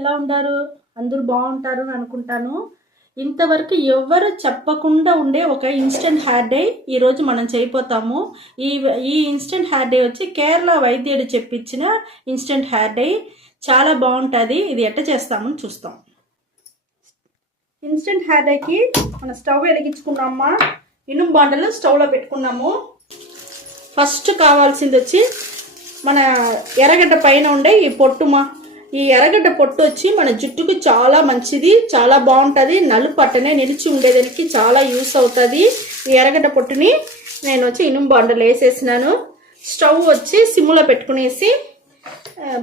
ఎలా ఉన్నారు అందరూ బాగుంటారు అని అనుకుంటాను. ఇంతవరకు ఎవరు చెప్పకుండా ఉండే ఒక ఇన్స్టెంట్ హెయిర్ డే ఈరోజు మనం చేయబోతాము. ఈ ఈ ఇన్స్టెంట్ హెయిర్ డే వచ్చి కేరళ వైద్యుడు చెప్పించిన ఇన్స్టెంట్ హెయిర్ డే చాలా బాగుంటుంది. ఇది ఎట్ట చేస్తామని చూస్తాం. ఇన్స్టెంట్ హెయిర్ డేకి మన స్టవ్ వెలిగించుకున్నామా? ఇనుము బాండలు స్టవ్లో పెట్టుకున్నాము. ఫస్ట్ కావాల్సింది వచ్చి మన ఎర్రగడ్డ పైన ఉండే ఈ పొట్టుమా. ఈ ఎర్రగడ్డ పొట్టు వచ్చి మన జుట్టుకు చాలా మంచిది చాలా బాగుంటుంది. నలుపు అట్టనే నిలిచి ఉండేదానికి చాలా యూస్ అవుతుంది. ఈ ఎర్రగడ్డ పొట్టుని నేను వచ్చి ఇనుము బాండలు వేసేసినాను. స్టవ్ వచ్చి సిమ్లో పెట్టుకునేసి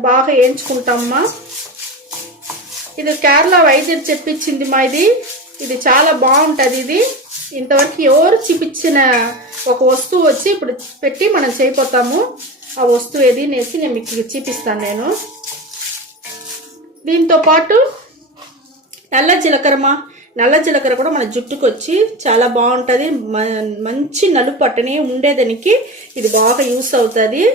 బాగా వేయించుకుంటామ్మా ఇది కేరళ వైద్యుడు చెప్పించింది మా ఇది. ఇది చాలా బాగుంటుంది ఇది. ఇంతవరకు ఎవరు చూపించిన ఒక వస్తువు వచ్చి ఇప్పుడు పెట్టి మనం చేయపోతాము. ఆ వస్తువు ఏది అనేసి నేను మీకు చూపిస్తాను నేను. దీంతో పాటు నల్ల జీలకర్ర నల్ల జీలకర్ర కూడా మన జుట్టుకు వచ్చి చాలా బాగుంటుంది. మ- మంచి నలుపు పట్టనే ఉండేదానికి ఇది బాగా యూస్ అవుతుంది.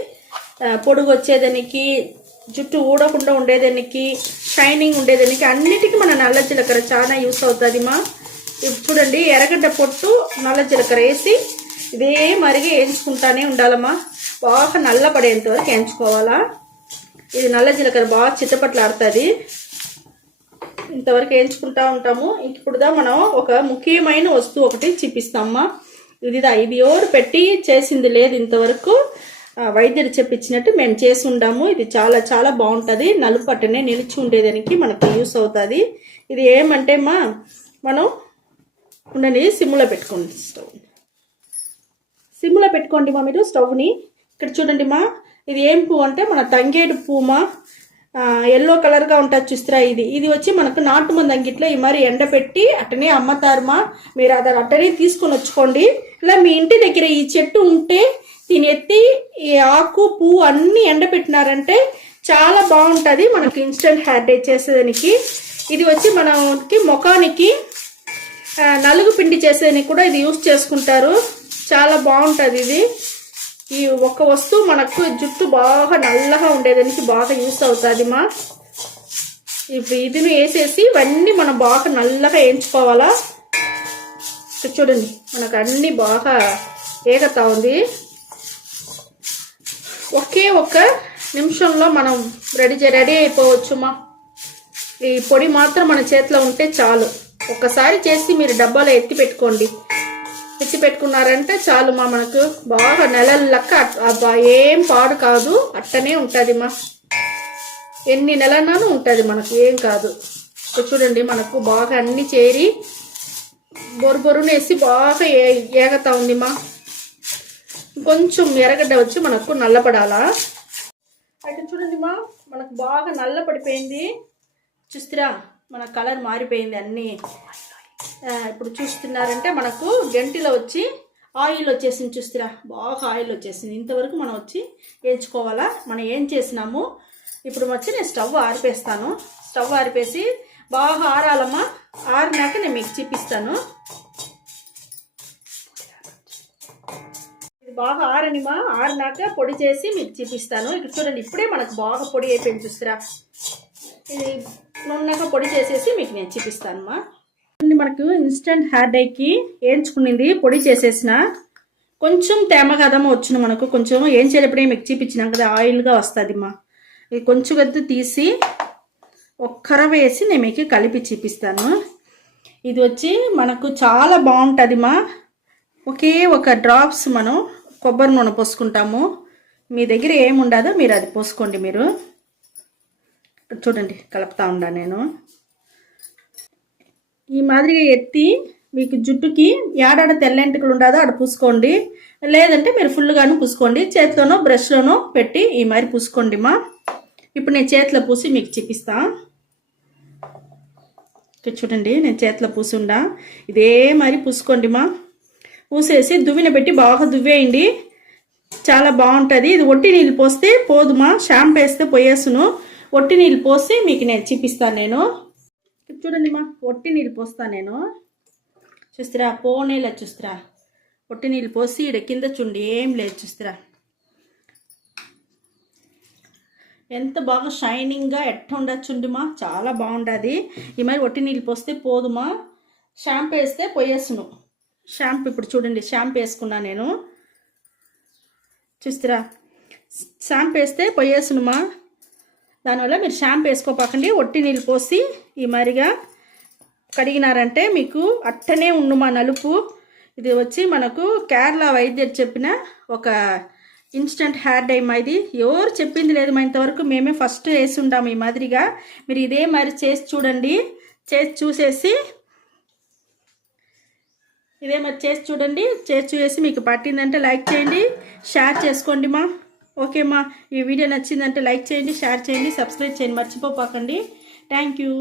పొడుగు వచ్చేదానికి జుట్టు ఊడకుండా ఉండేదానికి షైనింగ్ ఉండేదానికి అన్నిటికీ మన నల్ల జీలకర్ర చాలా యూస్ అవుతుంది మా. చూడండి ఎర్రగడ్డ పొట్టు నల్ల జీలకర్ర వేసి ఇదే మరిగి వేయించుకుంటానే ఉండాలమ్మా. బాగా నల్ల పడేంత వరకు వేయించుకోవాలా. ఇది నల్ల జీలకర్ర బాగా చిట్టపట్లాడుతుంది ఇంతవరకు వేయించుకుంటా ఉంటాము. ఇప్పుడుదా మనం ఒక ముఖ్యమైన వస్తువు ఒకటి చూపిస్తామా ఇదిదా ఇది ఎవరు పెట్టి చేసింది లేదు ఇంతవరకు. వైద్యుడు చెప్పించినట్టు మేము చేసి ఉండాము. ఇది చాలా చాలా బాగుంటుంది. నలుపు అట్టనే నిలిచి ఉండేదానికి మనకు యూస్ అవుతుంది. ఇది ఏమంటే మా మనం ఉండని సిమ్లో పెట్టుకోండి స్టవ్. సిమ్లో పెట్టుకోండి మా మీరు స్టవ్ని. ఇక్కడ చూడండి మా ఇది ఏం పువ్వు అంటే మన తంగేడు పూమ ఎల్లో కలర్గా ఉంటుంది చూస్తారా ఇది. ఇది వచ్చి మనకు నాటు మంది అంగిట్లో ఈ మరి ఎండపెట్టి అట్టనే అమ్మతారుమా మీరు అది అట్టనే తీసుకొని వచ్చుకోండి. ఇలా మీ ఇంటి దగ్గర ఈ చెట్టు ఉంటే దీని ఎత్తి ఈ ఆకు పువ్వు అన్నీ ఎండబెట్టినారంటే చాలా బాగుంటుంది. మనకు ఇన్స్టెంట్ హెయిర్ డే చేసేదానికి. ఇది వచ్చి మనకి ముఖానికి నలుగు పిండి చేసేదానికి కూడా ఇది యూస్ చేసుకుంటారు. చాలా బాగుంటుంది ఇది. ఈ ఒక్క వస్తువు మనకు జుట్టు బాగా నల్లగా ఉండేదానికి బాగా యూస్ అవుతుంది మా. ఇప్పుడు ఇదిని వేసేసి ఇవన్నీ మనం బాగా నల్లగా వేయించుకోవాలా? చూడండి మనకు అన్నీ బాగా ఏగతా ఉంది. ఒకే ఒక్క నిమిషంలో మనం రెడీ చే- రెడీ అయిపోవచ్చుమా ఈ పొడి మాత్రం మన చేతిలో ఉంటే చాలు. ఒక్కసారి చేసి మీరు డబ్బాలో ఎత్తి పెట్టుకోండి. ఎత్తి పెట్టుకున్నారంటే చాలు మా మనకు. బాగా నెలల లెక్క అట్- ఏం పాడు కాదు. అట్టనే ఉంటుంది మా ఎన్ని నెలనాను ఉంటుంది మనకు ఏం కాదు. చూడండి మనకు బాగా అన్ని చేరి బొరు బొరునేసి బాగా ఏ ఏగతా ఉంది మా కొంచెం ఎర్రగడ్డ వచ్చి మనకు నల్లపడాలా. అయితే చూడండి మా మనకు బాగా నల్ల పడిపోయింది చూస్తురా మన కలర్ మారిపోయింది అన్నీ. ఇప్పుడు చూస్తున్నారంటే మనకు గంటిలో వచ్చి ఆయిల్ వచ్చేసింది చూస్తురా. బాగా ఆయిల్ వచ్చేసింది. ఇంతవరకు మనం వచ్చి వేయించుకోవాలా? మనం ఏం చేసినాము? ఇప్పుడు వచ్చి నేను స్టవ్ ఆరిపేస్తాను. స్టవ్ ఆరిపేసి బాగా ఆరాలమ్మా. ఆరినాక నేను మీకు చూపిస్తాను. ఇది బాగా ఆరనిమా? ఆరినాక పొడి చేసి మీకు చూపిస్తాను. ఇక్కడ చూడండి ఇప్పుడే మనకు బాగా పొడి అయిపోయింది చూస్తురా. ఇది నున్నగా పొడి చేసేసి మీకు నేను చూపిస్తానమ్మా. మనకు ఇన్స్టెంట్ హెయిర్ డైకి వేయించుకునింది పొడి చేసేసిన. కొంచెం తేమ కదమ్మ వచ్చిన మనకు. కొంచెం ఏం చేయలేప్పుడే మీకు చూపించినాం కదా ఆయిల్గా వస్తుంది మా ఇది కొంచెం గద్దు తీసి ఒక్కర వేసి నేను మీకు కలిపి చూపిస్తాను. ఇది వచ్చి మనకు చాలా బాగుంటుంది మా ఒకే ఒక డ్రాప్స్ మనం కొబ్బరి నూనె పోసుకుంటాము. మీ దగ్గర ఏముండదో మీరు అది పోసుకోండి మీరు. చూడండి కలుపుతా ఉండా నేను. ఈ మాదిరిగా ఎత్తి మీకు జుట్టుకి ఏడాడ తెల్లెంటుకలు ఉండదో అక్కడ పూసుకోండి. లేదంటే మీరు ఫుల్గాను పూసుకోండి. చేతిలోనో బ్రష్లోనో పెట్టి ఈ మరి పూసుకోండి మా ఇప్పుడు నేను చేతిలో పూసి మీకు చూపిస్తా. చూడండి నేను చేతిలో పూసుండా ఇదే మరి పూసుకోండి మా పూసేసి దువ్విన పెట్టి బాగా దువ్వేయండి. చాలా బాగుంటుంది. ఇది ఒట్టి నీళ్ళు పోస్తే పోదుమా. షాంపూ వేస్తే పోయేసును. ఒట్టి నీళ్ళు పోసి మీకు నేను చూపిస్తాను నేను. చూడండి మా ఒట్టి నీళ్ళు పోస్తాను నేను. చూస్తురా పోనేలా చూస్తురా. ఒట్టి నీళ్ళు పోసి ఈడ కింద చూడండి ఏం లేదు చూస్తురా. ఎంత బాగా షైనింగ్గా ఎట్ట ఉండొచ్చుండిమా చాలా బాగుండదు. ఈ మరి ఒట్టి నీళ్ళు పోస్తే పోదుమా షాంపూ వేస్తే పోయేసును. షాంపూ ఇప్పుడు చూడండి షాంపూ వేసుకున్నా నేను. చూస్తురా షాంపూ వేస్తే పోయేసునుమా దానివల్ల మీరు షాంపూ వేసుకోపోకండి. ఒట్టి నీళ్ళు పోసి ఈ మరిగా కడిగినారంటే మీకు అట్టనే ఉండు మా నలుపు. ఇది వచ్చి మనకు కేరళ వైద్యుడు చెప్పిన ఒక ఇన్స్టంట్ హెయిర్ డై ఇది. ఎవరు చెప్పింది లేదు మా ఇంతవరకు. మేమే ఫస్ట్ వేసి ఉండాము ఈ మాదిరిగా. మీరు ఇదే మరి చేసి చూడండి. చేసి చూసేసి ఇదే మరి చేసి చూడండి. చేసి చూసేసి మీకు పట్టిందంటే లైక్ చేయండి. షేర్ చేసుకోండి మా. ఓకే ఈ వీడియో నచ్చిందంటే లైక్ చేయండి షేర్ చేయండి సబ్స్క్రైబ్ చేయండి. మర్చిపోపాకండి. Thank you.